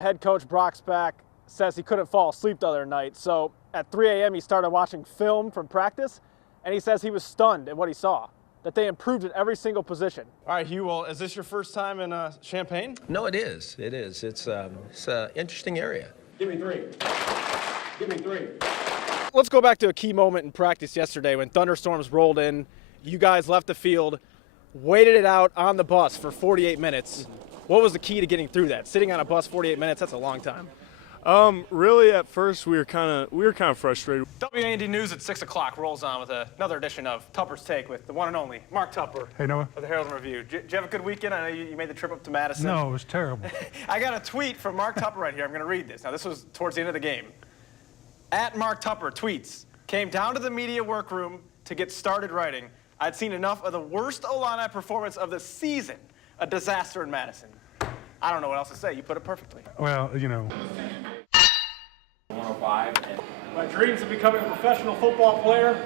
Head coach Brock's back, says he couldn't fall asleep the other night. So at 3 a.m. he started watching film from practice, and he says he was stunned at what he saw, that they improved at every single position. All right, Hugh, well, is this your first time in Champaign? No, it is. It is. It's an interesting area. Give me three. Give me three. Let's go back to a key moment in practice yesterday when thunderstorms rolled in. You guys left the field, waited it out on the bus for 48 minutes. What was the key to getting through that? Sitting on a bus 48 minutes, that's a long time. Really, at first we were kind of frustrated. WAND News at 6 o'clock rolls on with another edition of Tupper's Take with the one and only Mark Tupper. Hey, Noah. Of the Herald and Review. Did you have a good weekend? I know you made the trip up to Madison. No, it was terrible. I got a tweet from Mark Tupper right here. I'm going to read this. Now, this was towards the end of the game. At Mark Tupper tweets, came down to the media workroom to get started writing. I'd seen enough of the worst Illini performance of the season. A disaster in Madison. I don't know what else to say. You put it perfectly. Well, you know. 105. My dreams of becoming a professional football player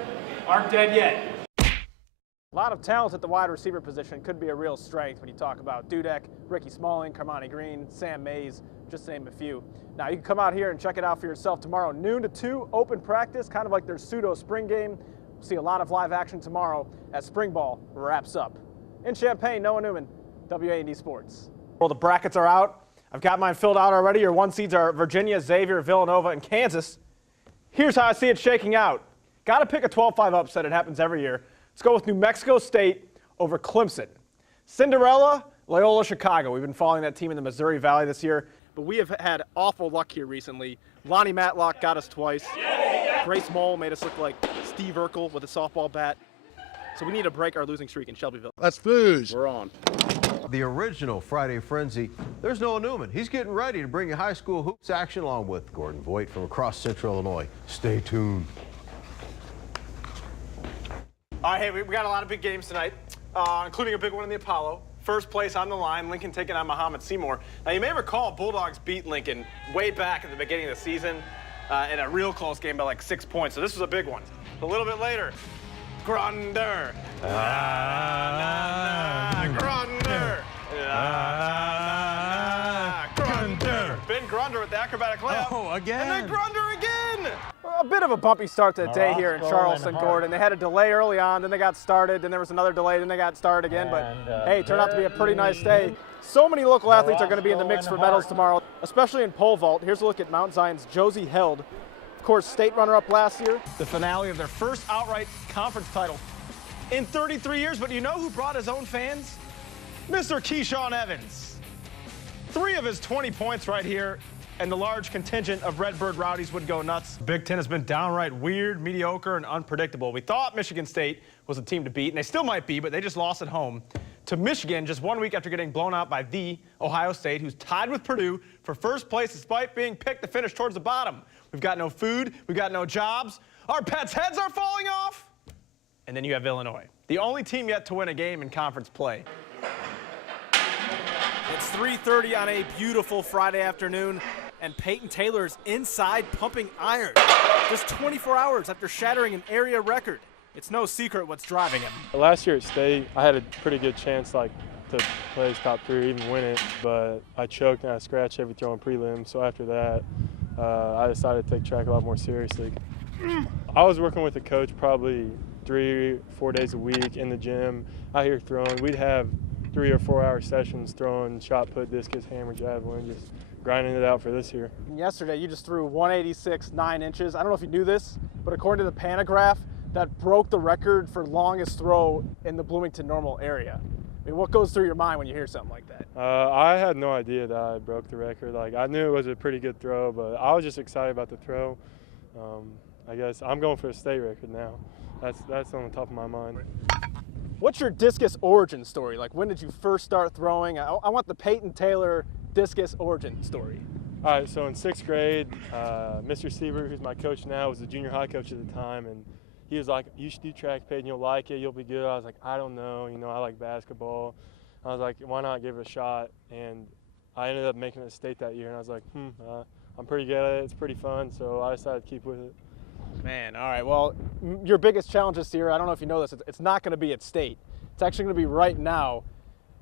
aren't dead yet. A lot of talent at the wide receiver position could be a real strength when you talk about Dudek, Ricky Smalling, Carmani Green, Sam Mays, just to name a few. Now, you can come out here and check it out for yourself tomorrow, noon to 2, open practice, kind of like their pseudo spring game. We'll see a lot of live action tomorrow as spring ball wraps up. In Champaign, Noah Newman, WAND Sports. Well, the brackets are out. I've got mine filled out already. Your one seeds are Virginia, Xavier, Villanova, and Kansas. Here's how I see it shaking out. Got to pick a 12-5 upset. It happens every year. Let's go with New Mexico State over Clemson. Cinderella, Loyola Chicago. We've been following that team in the Missouri Valley this year, but we have had awful luck here recently. Lonnie Matlock got us twice. Grace Mole made us look like Steve Urkel with a softball bat. So we need to break our losing streak in Shelbyville. Let's booze. We're on. The original Friday Frenzy. There's Noah Newman. He's getting ready to bring you high school hoops action along with Gordon Voigt from across Central Illinois. Stay tuned. All right, hey, we got a lot of big games tonight, including a big one in the Apollo. First place on the line, Lincoln taking on Muhammad Seymour. Now, you may recall Bulldogs beat Lincoln way back at the beginning of the season in a real close game by like 6 points. So this was a big one. A little bit later, Grunder. Grunder. Grunder. Ben Grunder with the acrobatic layup. Oh, again. And then Grunder again. A bit of a bumpy start to the day here in Charleston, Gordon. They had a delay early on, then they got started, then there was another delay, then they got started again. But hey, it turned out to be a pretty nice day. So many local athletes are going to be in the mix for medals tomorrow, especially in pole vault. Here's a look at Mount Zion's Josie Held. Of course, state runner-up last year. The finale of their first outright conference title in 33 years. But you know who brought his own fans? Mr. Keyshawn Evans. 3 of his 20 points right here, and the large contingent of Redbird Rowdies would go nuts. Big Ten has been downright weird, mediocre, and unpredictable. We thought Michigan State was a team to beat, and they still might be, but they just lost at home to Michigan just 1 week after getting blown out by the Ohio State, who's tied with Purdue for first place despite being picked to finish towards the bottom. We've got no food, we've got no jobs, our pets' heads are falling off. And then you have Illinois, the only team yet to win a game in conference play. It's 3:30 on a beautiful Friday afternoon, and Peyton Taylor's inside pumping iron just 24 hours after shattering an area record. It's no secret what's driving him. Last year at state, I had a pretty good chance to play top 3 or even win it, but I choked and I scratched every throw in prelim. So after that, I decided to take track a lot more seriously. I was working with a coach probably 3 or 4 days a week in the gym, out here throwing. We'd have 3 or 4 hour sessions throwing shot put, discus, hammer, javelin, just grinding it out for this year. Yesterday, you just threw 186, 9 inches. I don't know if you knew this, but according to the Pantograph, that broke the record for longest throw in the Bloomington Normal area. I mean, what goes through your mind when you hear something like that? I had no idea that I broke the record. I knew it was a pretty good throw, but I was just excited about the throw. I guess I'm going for a state record now. That's on the top of my mind. What's your discus origin story? When did you first start throwing? I want the Peyton Taylor discus origin story. All right, so in 6th grade, Mr. Siebert, who's my coach now, was the junior high coach at the time, and he was like, you should do track, Peyton, you'll like it, you'll be good. I was like, I don't know, I like basketball. I was like, why not give it a shot? And I ended up making it state that year, and I was like, I'm pretty good at it, it's pretty fun, so I decided to keep with it. Man, all right, well, your biggest challenge this year, I don't know if you know this, it's not going to be at state. It's actually going to be right now.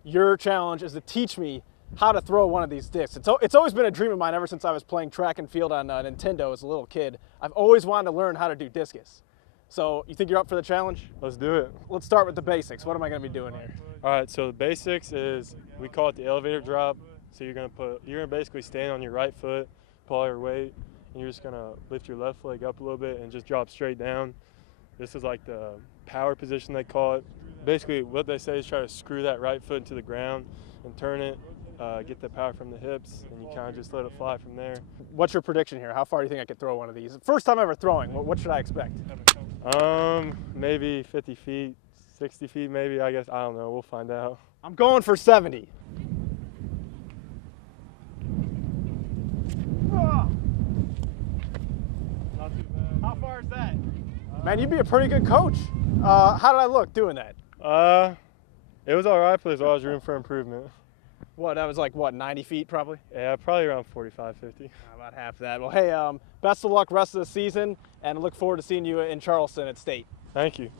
Your challenge is to teach me how to throw one of these discs. It's always been a dream of mine ever since I was playing track and field on Nintendo as a little kid. I've always wanted to learn how to do discus. So you think you're up for the challenge? Let's do it. Let's start with the basics. What am I going to be doing here? All right, so the basics is, we call it the elevator drop. So you're gonna basically stand on your right foot, pull all your weight, and you're just gonna lift your left leg up a little bit and just drop straight down. This is like the power position, they call it. Basically what they say is try to screw that right foot into the ground and turn it, get the power from the hips, and you kind of just let it fly from there. What's your prediction here? How far do you think I could throw one of these? First time ever throwing, what should I expect? Maybe 50 feet, 60 feet maybe, I guess. I don't know, we'll find out. I'm going for 70. Not too bad. How far is that? Man, you'd be a pretty good coach. How did I look doing that? It was all right, but there's always room for improvement. What, that was like, what, 90 feet probably? Yeah, probably around 45, 50. About half that. Well, hey, best of luck rest of the season, and I look forward to seeing you in Charleston at State. Thank you.